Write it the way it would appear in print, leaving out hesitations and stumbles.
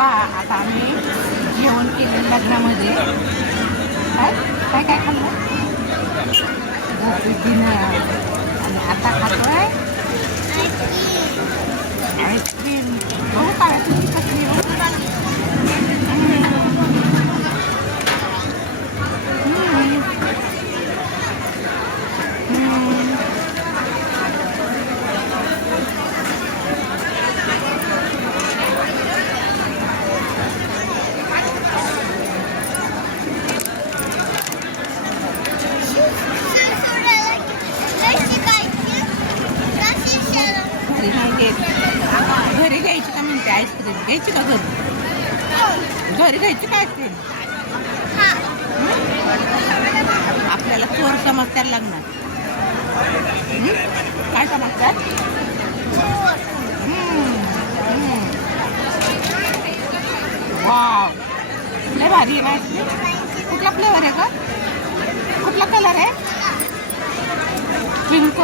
आता आम्ही जेवण केलं लग्नामध्ये. काय काय काय खाल्लं? डिनर. आणि आता खातोय आईस्क्रीम. बघू काय कसली हो. घरी घ्यायची का म्हणते आईस्क्रीम? घ्यायची का घरी घ्यायची का आईस्क्रीम? आपल्याला चोर समजताना लागणार. काय समजतात? वाव, लय भारी आहे ना आईस्क्रीम. कुठला फ्लेवर आहे का? कुठला कलर आहे? पिंक.